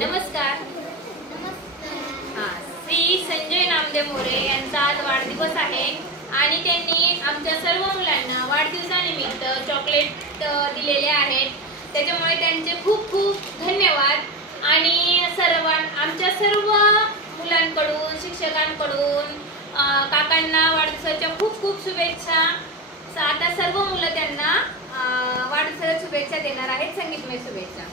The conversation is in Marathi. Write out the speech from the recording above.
नमस्कार. श्री संजय नामदेव मोरे यांचा आज वाढदिवस आहे आणि त्यांनी आमच्या सर्व मुलांना वाढदिवसानिमित्त चॉकलेट दिलेले आहेत. त्याच्यामुळे त्यांचे खूप खूप धन्यवाद आणि आमच्या सर्व मुलांकडून, शिक्षकांकडून काकांना वाढदिवसाच्या खूप खूप शुभेच्छा. आता सर्व मुलं त्यांना वाढदिवसाच्या शुभेच्छा देणार आहेत, संगीतमय शुभेच्छा.